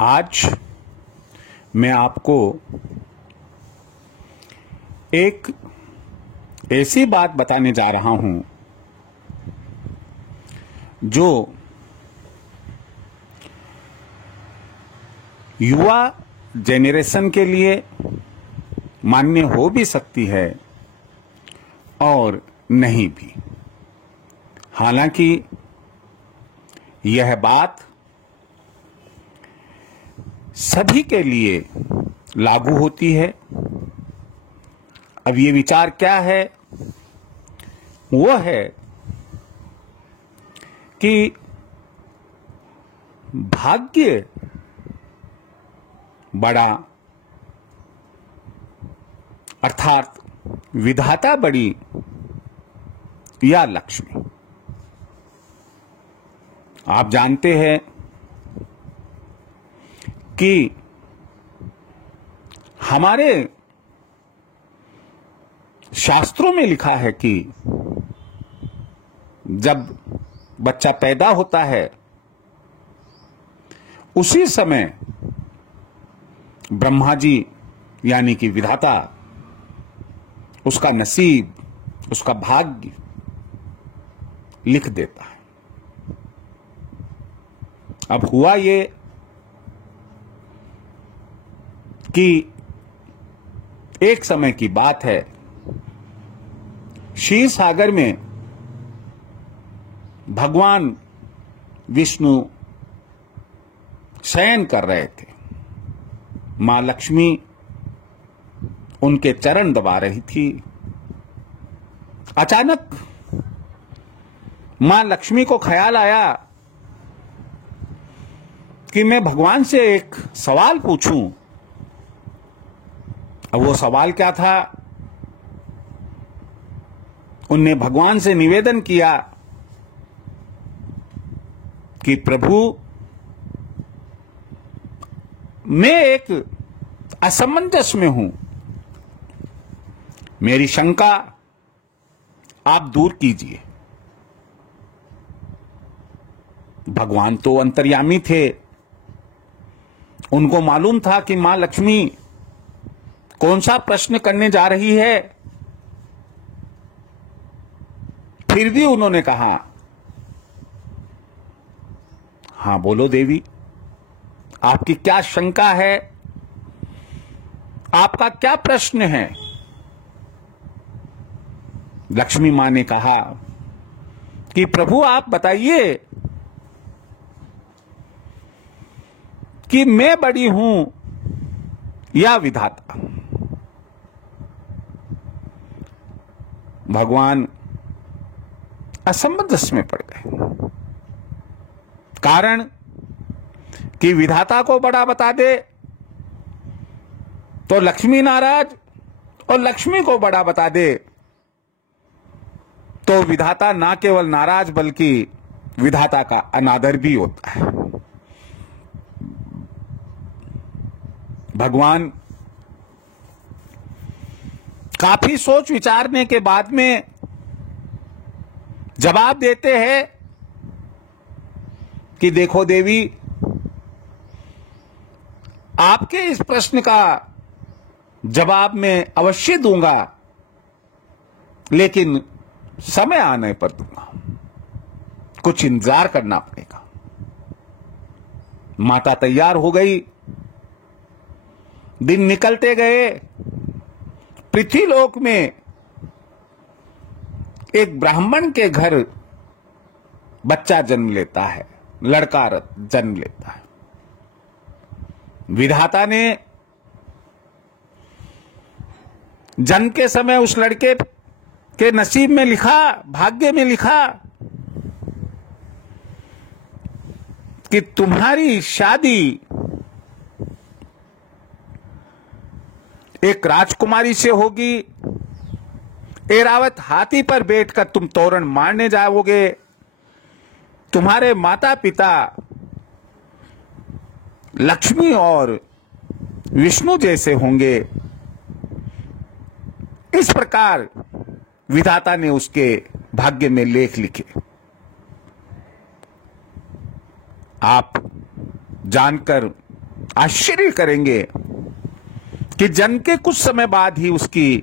आज मैं आपको एक ऐसी बात बताने जा रहा हूं जो युवा जेनरेशन के लिए मान्य हो भी सकती है और नहीं भी। हालांकि यह बात सभी के लिए लागू होती है। अब ये विचार क्या है? वो है कि भाग्य बड़ा अर्थात विधाता बड़ी या लक्ष्मी। आप जानते हैं कि हमारे शास्त्रों में लिखा है कि जब बच्चा पैदा होता है उसी समय ब्रह्मा जी यानी कि विधाता उसका नसीब, उसका भाग्य लिख देता है। अब हुआ ये कि एक समय की बात है, क्षीर सागर में भगवान विष्णु शयन कर रहे थे। मां लक्ष्मी उनके चरण दबा रही थी। अचानक मां लक्ष्मी को ख्याल आया कि मैं भगवान से एक सवाल पूछूं। अब वो सवाल क्या था? उनने भगवान से निवेदन किया कि प्रभु, मैं एक असमंजस में हूं, मेरी शंका आप दूर कीजिए। भगवान तो अंतर्यामी थे, उनको मालूम था कि मां लक्ष्मी कौन सा प्रश्न करने जा रही है। फिर भी उन्होंने कहा, हां बोलो देवी, आपकी क्या शंका है, आपका क्या प्रश्न है? लक्ष्मी मां ने कहा कि प्रभु आप बताइए कि मैं बड़ी हूं या विधाता। भगवान असमंजस में पड़ गए। कारण कि विधाता को बड़ा बता दे तो लक्ष्मी नाराज, और लक्ष्मी को बड़ा बता दे तो विधाता ना केवल नाराज बल्कि विधाता का अनादर भी होता है। भगवान काफी सोच विचारने के बाद में जवाब देते हैं कि देखो देवी, आपके इस प्रश्न का जवाब मैं अवश्य दूंगा, लेकिन समय आने पर दूंगा, कुछ इंतजार करना पड़ेगा। माता तैयार हो गई। दिन निकलते गए। पृथ्वीलोक में एक ब्राह्मण के घर बच्चा जन्म लेता है, लड़का जन्म लेता है। विधाता ने जन्म के समय उस लड़के के नसीब में लिखा, भाग्य में लिखा कि तुम्हारी शादी एक राजकुमारी से होगी। ऐरावत हाथी पर बैठकर तुम तोरण मारने जाओगे। तुम्हारे माता पिता लक्ष्मी और विष्णु जैसे होंगे। इस प्रकार विधाता ने उसके भाग्य में लेख लिखे। आप जानकर आश्चर्य करेंगे कि जन्म के कुछ समय बाद ही उसकी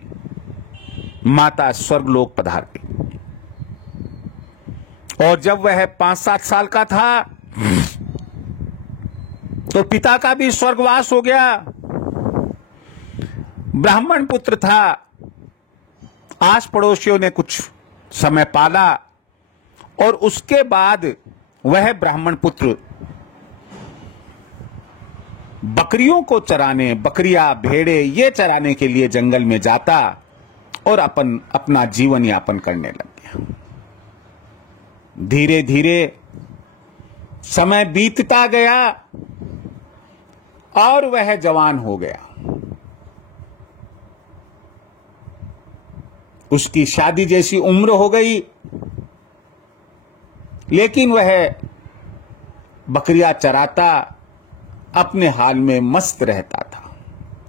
माता स्वर्गलोक पधार गई। और जब वह 5-7 साल का था तो पिता का भी स्वर्गवास हो गया। ब्राह्मण पुत्र था, आस पड़ोसियों ने कुछ समय पाला और उसके बाद वह ब्राह्मण पुत्र बकरियों को चराने, बकरियां, भेड़े ये चराने के लिए जंगल में जाता और अपना जीवन यापन करने लग गया। धीरे धीरे समय बीतता गया और वह जवान हो गया। उसकी शादी जैसी उम्र हो गई, लेकिन वह बकरियां चराता अपने हाल में मस्त रहता था,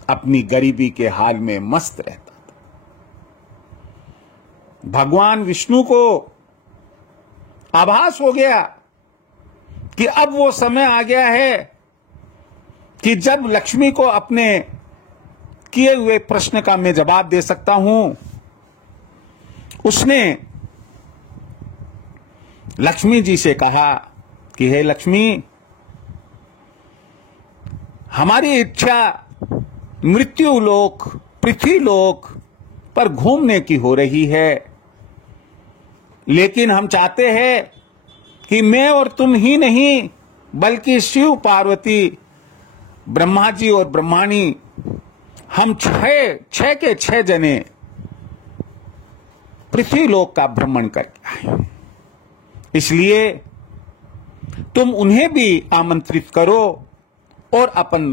अपनी गरीबी के हाल में मस्त रहता था। भगवान विष्णु को आभास हो गया कि अब वो समय आ गया है कि जब लक्ष्मी को अपने किए हुए प्रश्न का मैं जवाब दे सकता हूं। उसने लक्ष्मी जी से कहा कि हे लक्ष्मी, हमारी इच्छा मृत्यु लोक, पृथ्वी लोक पर घूमने की हो रही है, लेकिन हम चाहते हैं कि मैं और तुम ही नहीं बल्कि शिव, पार्वती, ब्रह्मा जी और ब्रह्माणी, हम छह के छह जने पृथ्वी लोक का भ्रमण करके आए। इसलिए तुम उन्हें भी आमंत्रित करो और अपन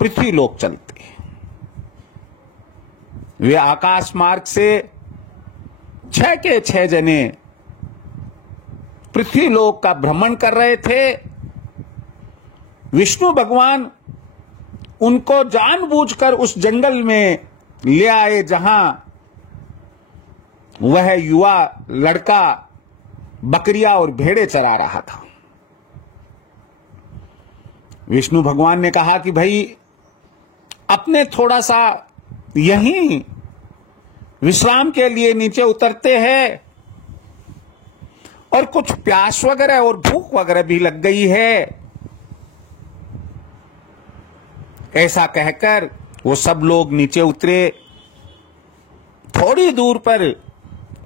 पृथ्वी लोक चलते। वे आकाश मार्ग से 6 के 6 जने पृथ्वी लोक का भ्रमण कर रहे थे। विष्णु भगवान उनको जानबूझकर उस जंगल में ले आए जहां वह युवा लड़का बकरियां और भेड़े चरा रहा था। विष्णु भगवान ने कहा कि भाई, अपने थोड़ा सा यहीं विश्राम के लिए नीचे उतरते हैं, और कुछ प्यास वगैरह और भूख वगैरह भी लग गई है। ऐसा कहकर वो सब लोग नीचे उतरे। थोड़ी दूर पर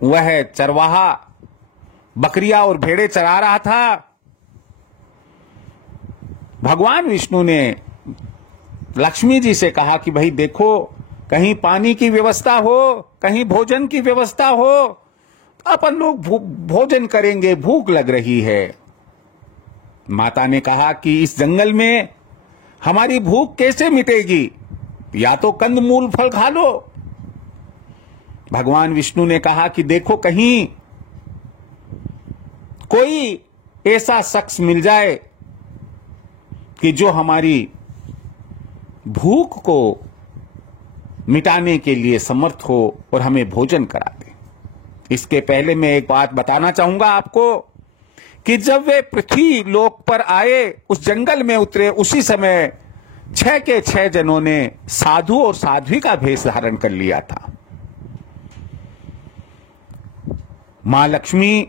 वह चरवाहा बकरियां और भेड़े चरा रहा था। भगवान विष्णु ने लक्ष्मी जी से कहा कि भाई देखो, कहीं पानी की व्यवस्था हो, कहीं भोजन की व्यवस्था हो, अपन लोग भोजन करेंगे, भूख लग रही है। माता ने कहा कि इस जंगल में हमारी भूख कैसे मिटेगी, या तो कंदमूल फल खा लो। भगवान विष्णु ने कहा कि देखो, कहीं कोई ऐसा शख्स मिल जाए कि जो हमारी भूख को मिटाने के लिए समर्थ हो और हमें भोजन करा दे। इसके पहले मैं एक बात बताना चाहूंगा आपको कि जब वे पृथ्वी लोक पर आए, उस जंगल में उतरे, उसी समय 6 के 6 जनों ने साधु और साध्वी का भेष धारण कर लिया था। मां लक्ष्मी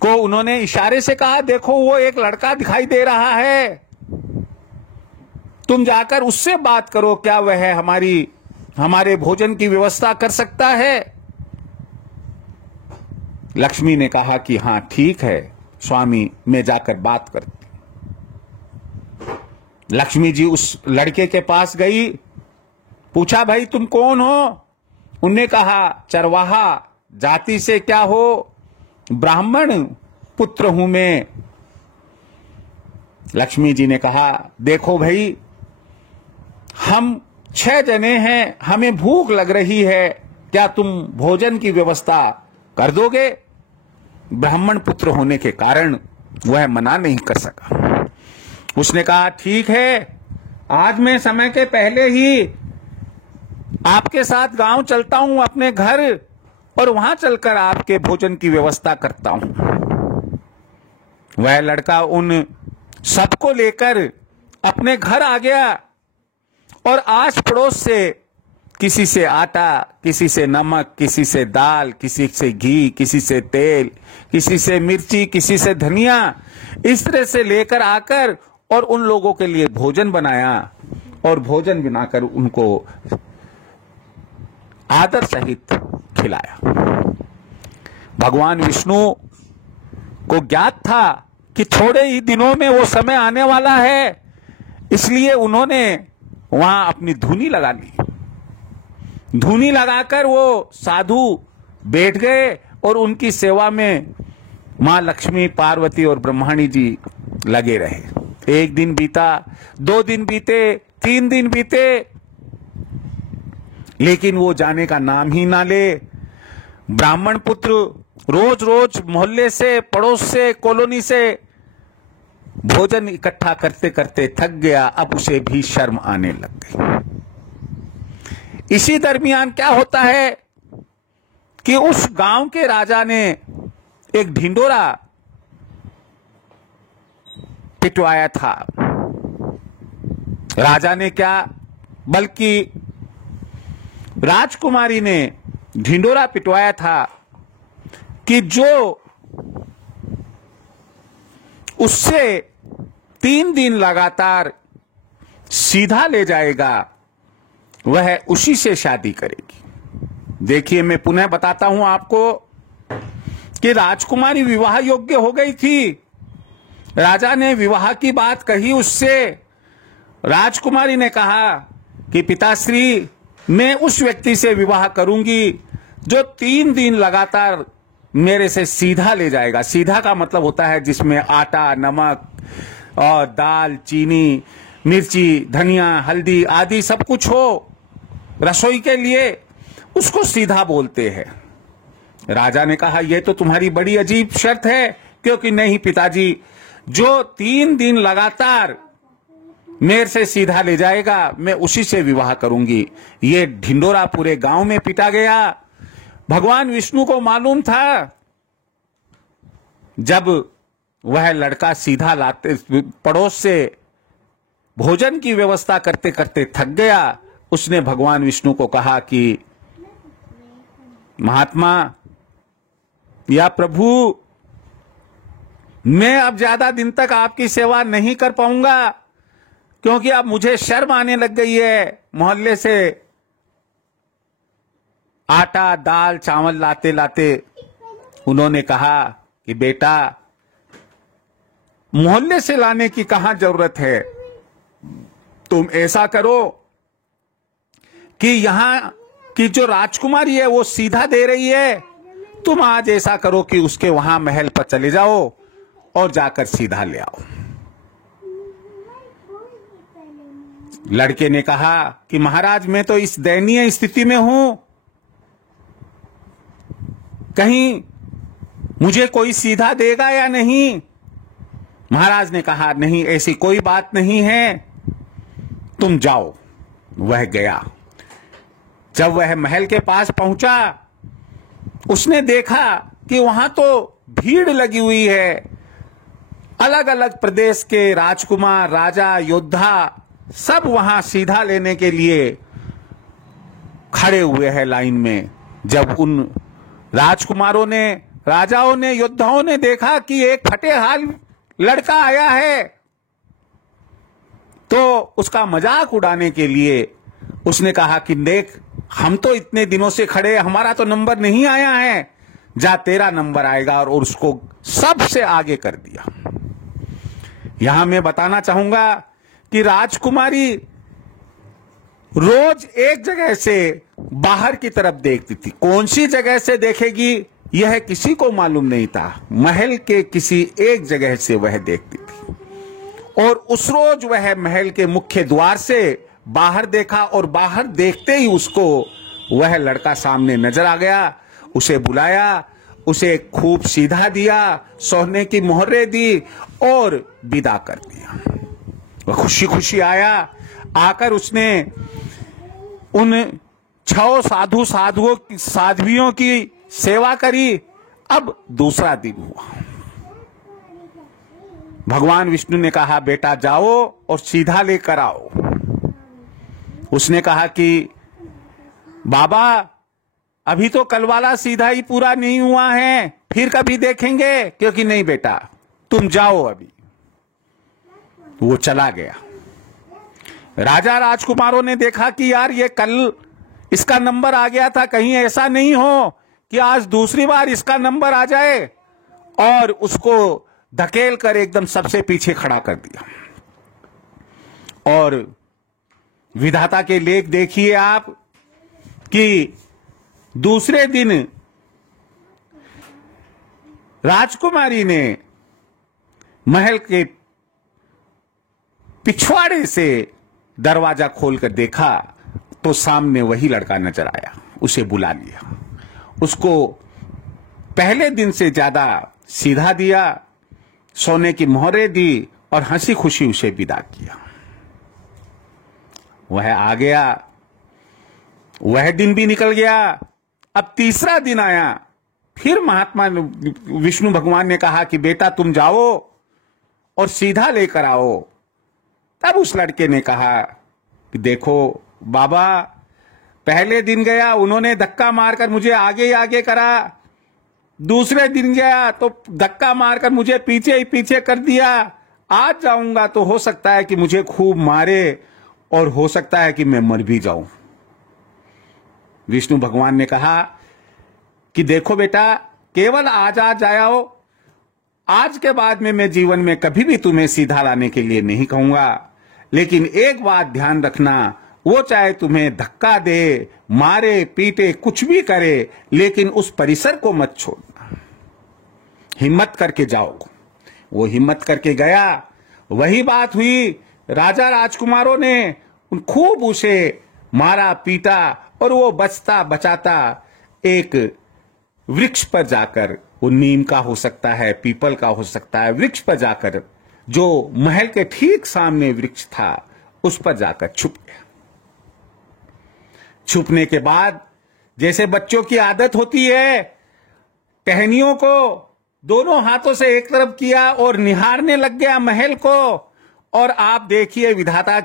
को उन्होंने इशारे से कहा, देखो वो एक लड़का दिखाई दे रहा है, तुम जाकर उससे बात करो, क्या वह हमारे भोजन की व्यवस्था कर सकता है। लक्ष्मी ने कहा कि हां ठीक है स्वामी, मैं जाकर बात करती। लक्ष्मी जी उस लड़के के पास गई, पूछा भाई तुम कौन हो। उनने कहा चरवाहा जाति से क्या हो, ब्राह्मण पुत्र हूं मैं। लक्ष्मी जी ने कहा देखो भाई, हम 6 जने हैं, हमें भूख लग रही है, क्या तुम भोजन की व्यवस्था कर दोगे। ब्राह्मण पुत्र होने के कारण वह मना नहीं कर सका। उसने कहा ठीक है, आज मैं समय के पहले ही आपके साथ गांव चलता हूं अपने घर, और वहां चलकर आपके भोजन की व्यवस्था करता हूं। वह लड़का उन सबको लेकर अपने घर आ गया और आस पड़ोस से किसी से आटा, किसी से नमक, किसी से दाल, किसी से घी, किसी से तेल, किसी से मिर्ची, किसी से धनिया, इस तरह से लेकर आकर और उन लोगों के लिए भोजन बनाया और भोजन बनाकर उनको आदर सहित खिलाया। भगवान विष्णु को ज्ञात था कि थोड़े ही दिनों में वो समय आने वाला है, इसलिए उन्होंने वहां अपनी धूनी लगा ली। धूनी लगाकर वो साधु बैठ गए और उनकी सेवा में मां लक्ष्मी, पार्वती और ब्रह्माणी जी लगे रहे। 1 दिन बीता, 2 दिन बीते, 3 दिन बीते, लेकिन वो जाने का नाम ही ना ले। ब्राह्मण पुत्र रोज रोज मोहल्ले से, पड़ोस से, कॉलोनी से भोजन इकट्ठा करते करते थक गया। अब उसे भी शर्म आने लग गई। इसी दरमियान क्या होता है कि उस गांव के राजा ने एक ढिंडोरा पिटवाया था। राजा ने क्या, बल्कि राजकुमारी ने ढिंडोरा पिटवाया था कि जो उससे 3 दिन लगातार सीधा ले जाएगा वह उसी से शादी करेगी। देखिए, मैं पुनः बताता हूं आपको कि राजकुमारी विवाह योग्य हो गई थी। राजा ने विवाह की बात कही उससे। राजकुमारी ने कहा कि पिताश्री, मैं उस व्यक्ति से विवाह करूंगी जो 3 दिन लगातार मेरे से सीधा ले जाएगा। सीधा का मतलब होता है जिसमें आटा, नमक और दाल, चीनी, मिर्ची, धनिया, हल्दी आदि सब कुछ हो रसोई के लिए, उसको सीधा बोलते हैं। राजा ने कहा, यह तो तुम्हारी बड़ी अजीब शर्त है। क्योंकि नहीं पिताजी, जो 3 दिन लगातार मेरे से सीधा ले जाएगा मैं उसी से विवाह करूंगी। ये ढिंडोरा पूरे गांव में पिटा गया। भगवान विष्णु को मालूम था, जब वह लड़का सीधा लाते, पड़ोस से भोजन की व्यवस्था करते करते थक गया, उसने भगवान विष्णु को कहा कि महात्मा या प्रभु, मैं अब ज्यादा दिन तक आपकी सेवा नहीं कर पाऊंगा, क्योंकि अब मुझे शर्म आने लग गई है। मोहल्ले से आटा, दाल, चावल लाते लाते उन्होंने कहा कि बेटा, मोहल्ले से लाने की कहां जरूरत है। तुम ऐसा करो कि यहां की जो राजकुमारी है वो सीधा दे रही है, तुम आज ऐसा करो कि उसके वहां महल पर चले जाओ और जाकर सीधा ले आओ। लड़के ने कहा कि महाराज, मैं तो इस दयनीय स्थिति में हूं, कहीं मुझे कोई सीधा देगा या नहीं। महाराज ने कहा, नहीं, ऐसी कोई बात नहीं है, तुम जाओ। वह गया। जब वह महल के पास पहुंचा, उसने देखा कि वहां तो भीड़ लगी हुई है। अलग अलग प्रदेश के राजकुमार, राजा, योद्धा सब वहां सीधा लेने के लिए खड़े हुए हैं लाइन में। जब उन राजकुमारों ने, राजाओं ने, योद्धाओं ने देखा कि एक फटे हाल लड़का आया है, तो उसका मजाक उड़ाने के लिए उसने कहा कि देख, हम तो इतने दिनों से खड़े, हमारा तो नंबर नहीं आया है, जा तेरा नंबर आएगा। और उसको सबसे आगे कर दिया। यहां मैं बताना चाहूंगा कि राजकुमारी रोज एक जगह से बाहर की तरफ देखती थी। कौन सी जगह से देखेगी यह किसी को मालूम नहीं था। महल के किसी एक जगह से वह देखती थी। और उस रोज वह महल के मुख्य द्वार से बाहर देखा और बाहर देखते ही उसको वह लड़का सामने नजर आ गया। उसे बुलाया, उसे खूब सीधा दिया, सोने की मोहरें दी और विदा कर दिया। वह खुशी खुशी आया। आकर उसने उन 6 साध्वियों की सेवा करी। अब दूसरा दिन हुआ। भगवान विष्णु ने कहा, बेटा जाओ और सीधा लेकर आओ। उसने कहा कि बाबा अभी तो कल वाला सीधा ही पूरा नहीं हुआ है, फिर कभी देखेंगे। क्योंकि नहीं बेटा, तुम जाओ अभी। वो चला गया। राजा राजकुमारों ने देखा कि यार ये कल इसका नंबर आ गया था, कहीं ऐसा नहीं हो कि आज दूसरी बार इसका नंबर आ जाए, और उसको धकेल कर एकदम सबसे पीछे खड़ा कर दिया। और विधाता के लेख देखिए आप कि दूसरे दिन राजकुमारी ने महल के पिछवाड़े से दरवाजा खोलकर देखा तो सामने वही लड़का नजर आया। उसे बुला लिया, उसको पहले दिन से ज्यादा सीधा दिया, सोने की मोहरें दी और हंसी खुशी उसे विदा किया। वह आ गया, वह दिन भी निकल गया। अब तीसरा दिन आया, फिर महात्मा विष्णु भगवान ने कहा कि बेटा तुम जाओ और सीधा लेकर आओ। तब उस लड़के ने कहा कि देखो बाबा, पहले दिन गया उन्होंने धक्का मारकर मुझे आगे ही आगे करा, दूसरे दिन गया तो धक्का मारकर मुझे पीछे ही पीछे कर दिया। आज जाऊंगा तो हो सकता है कि मुझे खूब मारे और हो सकता है कि मैं मर भी जाऊं। विष्णु भगवान ने कहा कि देखो बेटा, केवल आज जाओ, आज के बाद में मैं जीवन में कभी भी तुम्हें सीधा लाने के लिए नहीं कहूंगा, लेकिन एक बात ध्यान रखना, वो चाहे तुम्हें धक्का दे, मारे पीटे, कुछ भी करे, लेकिन उस परिसर को मत छोड़ना, हिम्मत करके जाओ। वो हिम्मत करके गया। वही बात हुई, राजा राजकुमारों ने खूब उसे मारा पीटा और वो बचता बचाता एक वृक्ष पर जाकर, वो नीम का हो सकता है, पीपल का हो सकता है, वृक्ष पर जाकर, जो महल के ठीक सामने वृक्ष था, उस पर जाकर छुप गया। छुपने के बाद जैसे बच्चों की आदत होती है, टहनियों को दोनों हाथों से एक तरफ किया और निहारने लग गया महल को। और आप देखिए विधाता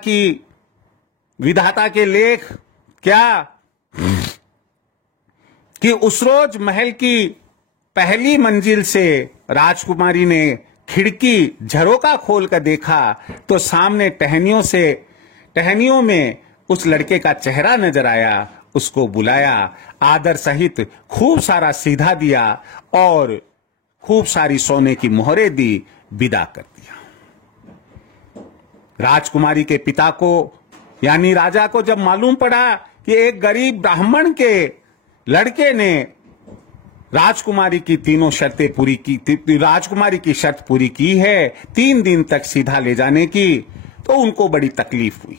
के लेख क्या, कि उस रोज महल की पहली मंजिल से राजकुमारी ने खिड़की झरोका खोलकर देखा तो सामने टहनियों में उस लड़के का चेहरा नजर आया। उसको बुलाया, आदर सहित खूब सारा सीधा दिया और खूब सारी सोने की मोहरें दी, विदा कर दिया। राजकुमारी के पिता को यानी राजा को जब मालूम पड़ा कि एक गरीब ब्राह्मण के लड़के ने राजकुमारी की तीनों शर्तें पूरी की, राजकुमारी की शर्त पूरी की है 3 दिन तक सीधा ले जाने की, तो उनको बड़ी तकलीफ हुई।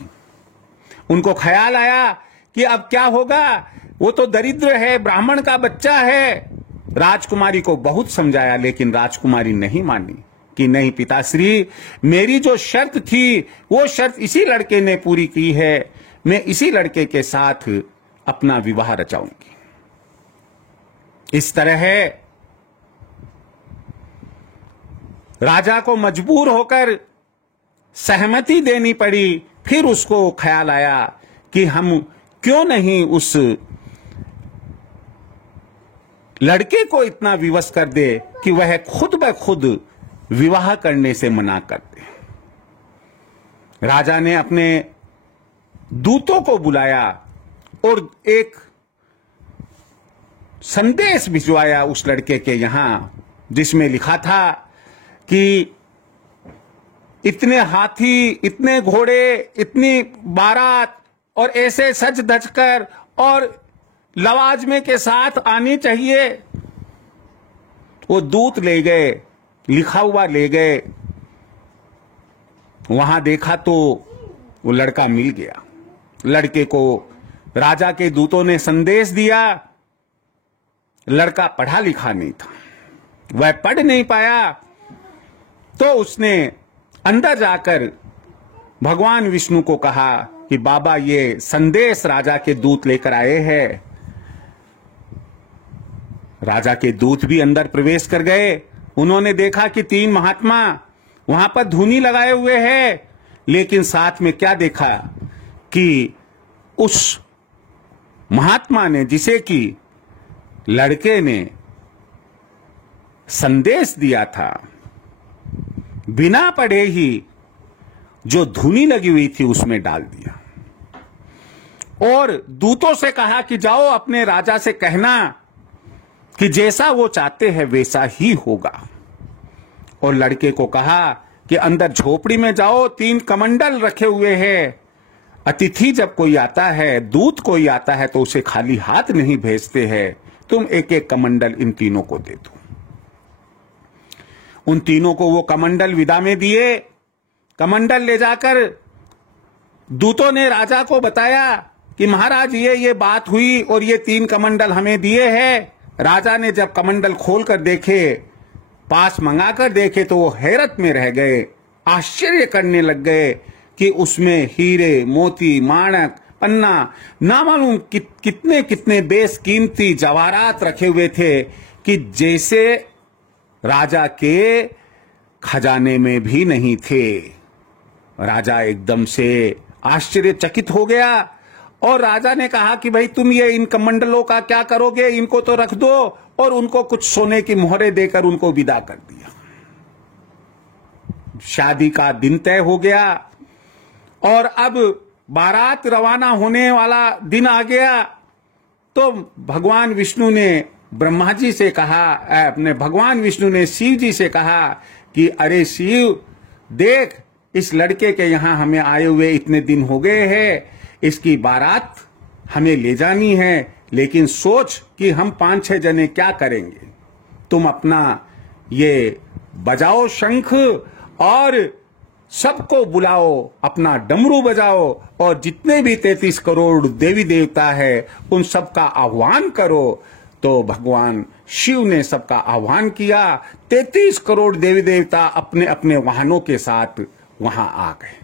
उनको ख्याल आया कि अब क्या होगा, वो तो दरिद्र है, ब्राह्मण का बच्चा है। राजकुमारी को बहुत समझाया, लेकिन राजकुमारी नहीं मानी कि नहीं पिताश्री, मेरी जो शर्त थी वो शर्त इसी लड़के ने पूरी की है, मैं इसी लड़के के साथ अपना विवाह रचाऊंगी। इस तरह राजा को मजबूर होकर सहमति देनी पड़ी। फिर उसको ख्याल आया कि हम क्यों नहीं उस लड़के को इतना विवश कर दे कि वह खुद ब खुद विवाह करने से मना कर दे। राजा ने अपने दूतों को बुलाया और एक संदेश भिजवाया उस लड़के के यहां, जिसमें लिखा था कि इतने हाथी, इतने घोड़े, इतनी बारात और ऐसे सज धज कर और लवाजमे के साथ आनी चाहिए। वो दूत ले गए, लिखा हुआ ले गए। वहां देखा तो वो लड़का मिल गया। लड़के को राजा के दूतों ने संदेश दिया। लड़का पढ़ा लिखा नहीं था, वह पढ़ नहीं पाया, तो उसने अंदर जाकर भगवान विष्णु को कहा कि बाबा ये संदेश राजा के दूत लेकर आए हैं। राजा के दूत भी अंदर प्रवेश कर गए। उन्होंने देखा कि 3 महात्मा वहां पर धूनी लगाए हुए है, लेकिन साथ में क्या देखा कि उस महात्मा ने, जिसे कि लड़के ने संदेश दिया था, बिना पढ़े ही जो धूनी लगी हुई थी उसमें डाल दिया और दूतों से कहा कि जाओ अपने राजा से कहना कि जैसा वो चाहते हैं वैसा ही होगा। और लड़के को कहा कि अंदर झोपड़ी में जाओ, 3 कमंडल रखे हुए हैं। अतिथि जब कोई आता है, दूत कोई आता है, तो उसे खाली हाथ नहीं भेजते हैं। तुम एक एक कमंडल इन तीनों को दे दो। उन तीनों को वो कमंडल विदा में दिए। कमंडल ले जाकर दूतों ने राजा को बताया कि महाराज ये बात हुई और ये 3 कमंडल हमें दिए हैं। राजा ने जब कमंडल खोलकर देखे, पास मंगाकर देखे, तो वो हैरत में रह गए, आश्चर्य करने लग गए कि उसमें हीरे, मोती, माणक, पन्ना, ना मालूम कितने कितने बेशकीमती जवाहरात रखे हुए थे कि जैसे राजा के खजाने में भी नहीं थे। राजा एकदम से आश्चर्यचकित हो गया और राजा ने कहा कि भाई तुम ये इन कमंडलों का क्या करोगे, इनको तो रख दो, और उनको कुछ सोने की मोहरें देकर उनको विदा कर दिया। शादी का दिन तय हो गया और अब बारात रवाना होने वाला दिन आ गया। तो भगवान विष्णु ने ब्रह्मा जी से कहा, अपने भगवान विष्णु ने शिव जी से कहा कि अरे शिव, देख इस लड़के के यहां हमें आए हुए इतने दिन हो गए हैं, इसकी बारात हमें ले जानी है, लेकिन सोच कि हम 5-6 जने क्या करेंगे। तुम अपना ये बजाओ शंख और सबको बुलाओ, अपना डमरू बजाओ और जितने भी 33 करोड़ देवी देवता है उन सबका आह्वान करो। तो भगवान शिव ने सबका आह्वान किया। 33 करोड़ देवी देवता अपने अपने वाहनों के साथ वहां आ गए।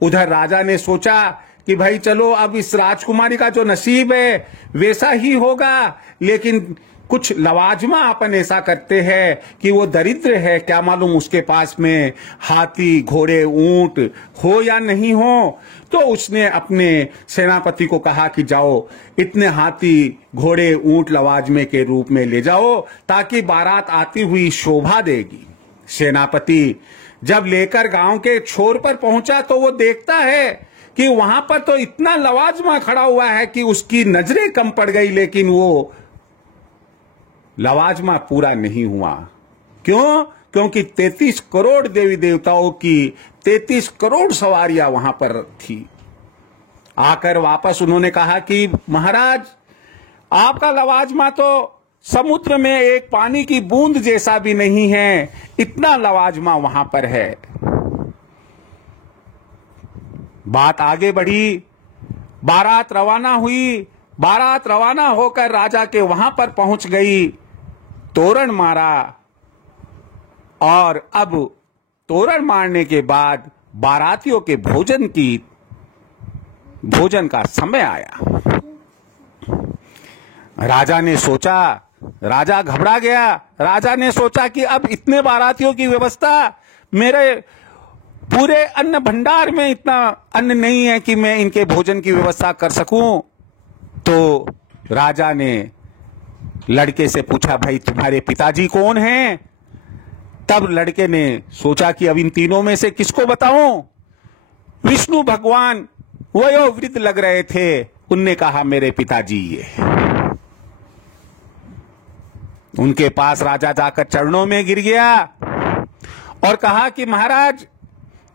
उधर राजा ने सोचा कि भाई चलो अब इस राजकुमारी का जो नसीब है वैसा ही होगा, लेकिन कुछ लवाजमा अपन ऐसा करते हैं कि वो दरिद्र है, क्या मालूम उसके पास में हाथी, घोड़े, ऊंट हो या नहीं हो। तो उसने अपने सेनापति को कहा कि जाओ इतने हाथी, घोड़े, ऊंट लवाजमे के रूप में ले जाओ ताकि बारात आती हुई शोभा देगी। सेनापति जब लेकर गांव के छोर पर पहुंचा तो वो देखता है कि वहां पर तो इतना लवाजमा खड़ा हुआ है कि उसकी नजरें कम पड़ गई, लेकिन वो लवाजमा पूरा नहीं हुआ। क्यों? क्योंकि 33 करोड़ देवी देवताओं की 33 करोड़ सवारियां वहां पर थी। आकर वापस उन्होंने कहा कि महाराज, आपका लवाजमा तो समुद्र में एक पानी की बूंद जैसा भी नहीं है, इतना लवाजमा वहां पर है। बात आगे बढ़ी, बारात रवाना हुई। बारात रवाना होकर राजा के वहां पर पहुंच गई, तोरण मारा और अब तोरण मारने के बाद बारातियों के भोजन का समय आया। राजा ने सोचा, राजा घबरा गया। राजा ने सोचा कि अब इतने बारातियों की व्यवस्था, मेरे पूरे अन्न भंडार में इतना अन्न नहीं है कि मैं इनके भोजन की व्यवस्था कर सकूं। तो राजा ने लड़के से पूछा, भाई तुम्हारे पिताजी कौन हैं? तब लड़के ने सोचा कि अब इन तीनों में से किसको बताऊं। विष्णु भगवान वयोवृद्ध लग रहे थे, उनने कहा मेरे पिताजी ये। उनके पास राजा जाकर चरणों में गिर गया और कहा कि महाराज,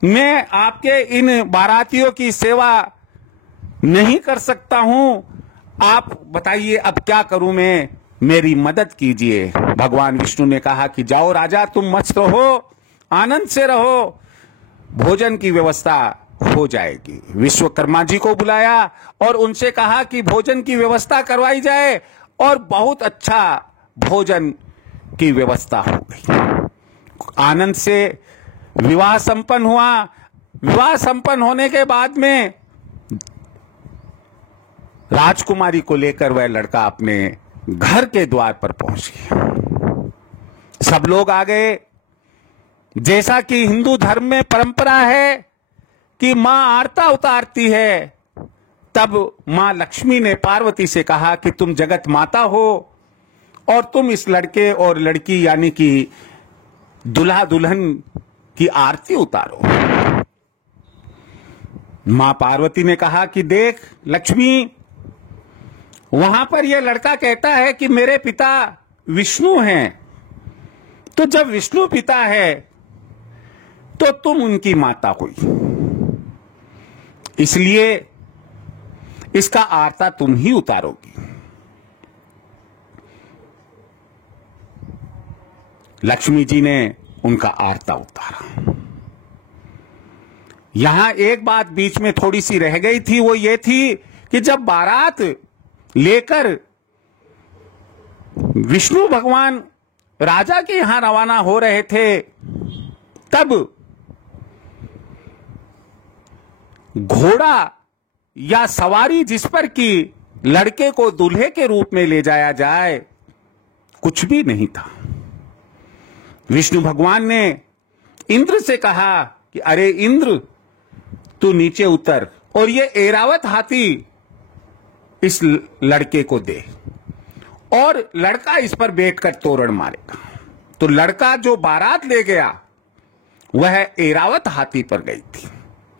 मैं आपके इन बारातियों की सेवा नहीं कर सकता हूं, आप बताइए अब क्या करूं मैं, मेरी मदद कीजिए। भगवान विष्णु ने कहा कि जाओ राजा, तुम मस्त रहो, आनंद से रहो, भोजन की व्यवस्था हो जाएगी। विश्वकर्मा जी को बुलाया और उनसे कहा कि भोजन की व्यवस्था करवाई जाए, और बहुत अच्छा भोजन की व्यवस्था हो गई। आनंद से विवाह संपन्न हुआ। विवाह संपन्न होने के बाद में राजकुमारी को लेकर वह लड़का अपने घर के द्वार पर पहुंच गया। सब लोग आ गए जैसा कि हिंदू धर्म में परंपरा है कि मां आरता उतारती है, तब मां लक्ष्मी ने पार्वती से कहा कि तुम जगत माता हो और तुम इस लड़के और लड़की यानी कि दुल्हा दुल्हन की आरती उतारो। मां पार्वती ने कहा कि देख लक्ष्मी, वहां पर यह लड़का कहता है कि मेरे पिता विष्णु हैं, तो जब विष्णु पिता है तो तुम उनकी माता हुई, इसलिए इसका आरता तुम ही उतारोगी। लक्ष्मी जी ने उनका आरता उतारा। यहां एक बात बीच में थोड़ी सी रह गई थी, वो ये थी कि जब बारात लेकर विष्णु भगवान राजा के यहां रवाना हो रहे थे, तब घोड़ा या सवारी जिस पर कि लड़के को दूल्हे के रूप में ले जाया जाए, कुछ भी नहीं था। विष्णु भगवान ने इंद्र से कहा कि अरे इंद्र, तू नीचे उतर और ये ऐरावत हाथी इस लड़के को दे और लड़का इस पर बैठकर तोरण मारेगा। तो लड़का जो बारात ले गया वह ऐरावत हाथी पर गई थी।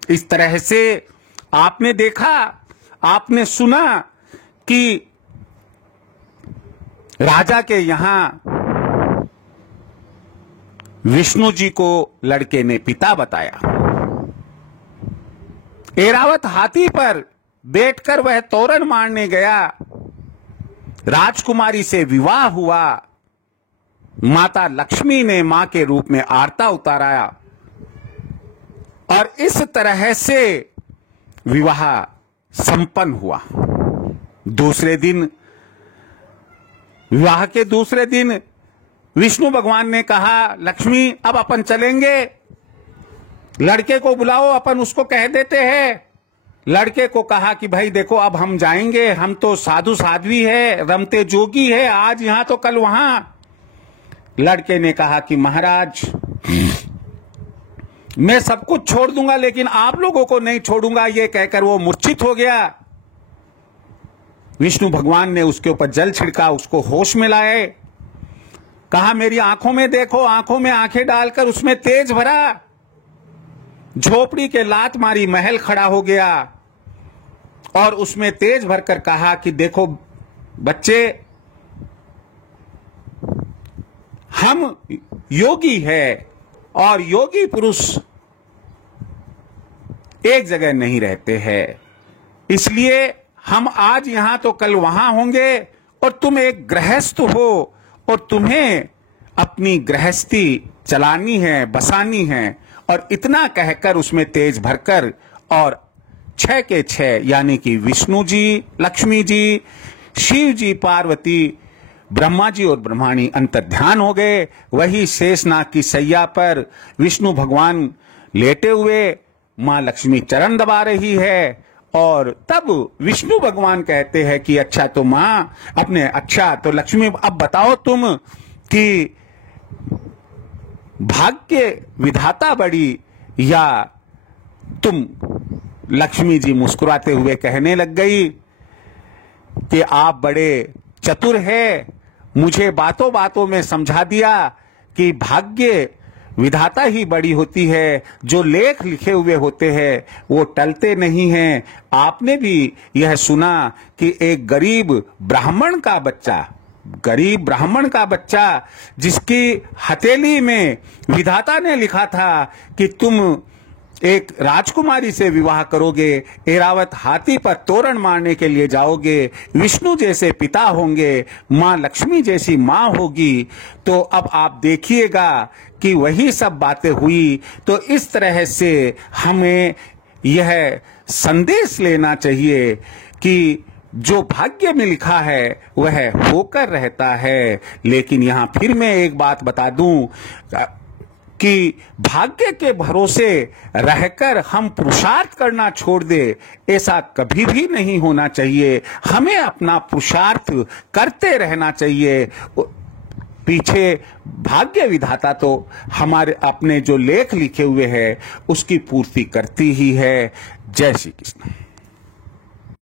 इस तरह से आपने देखा, आपने सुना कि राजा के यहां विष्णु जी को लड़के ने पिता बताया। ऐरावत हाथी पर बैठकर वह तोरण मारने गया, राजकुमारी से विवाह हुआ, माता लक्ष्मी ने मां के रूप में आरता उतारा और इस तरह से विवाह संपन्न हुआ। दूसरे दिन, विवाह के दूसरे दिन विष्णु भगवान ने कहा, लक्ष्मी अब अपन चलेंगे, लड़के को बुलाओ, अपन उसको कह देते हैं। लड़के को कहा कि भाई देखो, अब हम जाएंगे, हम तो साधु साध्वी है, रमते जोगी है, आज यहां तो कल वहां। लड़के ने कहा कि महाराज, मैं सब कुछ छोड़ दूंगा लेकिन आप लोगों को नहीं छोड़ूंगा। यह कहकर वो मूर्छित हो गया। विष्णु भगवान ने उसके ऊपर जल छिड़का, उसको होश में लाए, कहा मेरी आंखों में देखो। आंखों में आंखें डालकर उसमें तेज भरा, झोपड़ी के लात मारी, महल खड़ा हो गया और उसमें तेज भरकर कहा कि देखो बच्चे, हम योगी है और योगी पुरुष एक जगह नहीं रहते हैं, इसलिए हम आज यहां तो कल वहां होंगे और तुम एक गृहस्थ हो और तुम्हें अपनी गृहस्थी चलानी है, बसानी है। और इतना कहकर उसमें तेज भरकर और 6 के 6 यानी कि विष्णु जी, लक्ष्मी जी, शिव जी, पार्वती, ब्रह्मा जी और ब्रह्माणी अंतर्ध्यान हो गए। वही शेषनाग की सैया पर विष्णु भगवान लेटे हुए, मां लक्ष्मी चरण दबा रही है। और तब विष्णु भगवान कहते हैं कि अच्छा तो मां अपने, अच्छा तो लक्ष्मी अब बताओ तुम कि भाग्य विधाता बड़ी या तुम। लक्ष्मी जी मुस्कुराते हुए कहने लग गई कि आप बड़े चतुर हैं, मुझे बातों बातों में समझा दिया कि भाग्य विधाता ही बड़ी होती है, जो लेख लिखे हुए होते हैं वो टलते नहीं हैं। आपने भी यह सुना कि एक गरीब ब्राह्मण का बच्चा जिसकी हथेली में विधाता ने लिखा था कि तुम एक राजकुमारी से विवाह करोगे, ऐरावत हाथी पर तोरण मारने के लिए जाओगे, विष्णु जैसे पिता होंगे, मां लक्ष्मी जैसी मां होगी। तो अब आप देखिएगा कि वही सब बातें हुई। तो इस तरह से हमें यह संदेश लेना चाहिए कि जो भाग्य में लिखा है वह होकर रहता है। लेकिन यहां फिर मैं एक बात बता दूं कि भाग्य के भरोसे रहकर हम पुरुषार्थ करना छोड़ दे, ऐसा कभी भी नहीं होना चाहिए। हमें अपना पुरुषार्थ करते रहना चाहिए। पीछे भाग्य विधाता तो हमारे अपने जो लेख लिखे हुए हैं उसकी पूर्ति करती ही है। जय श्री कृष्ण।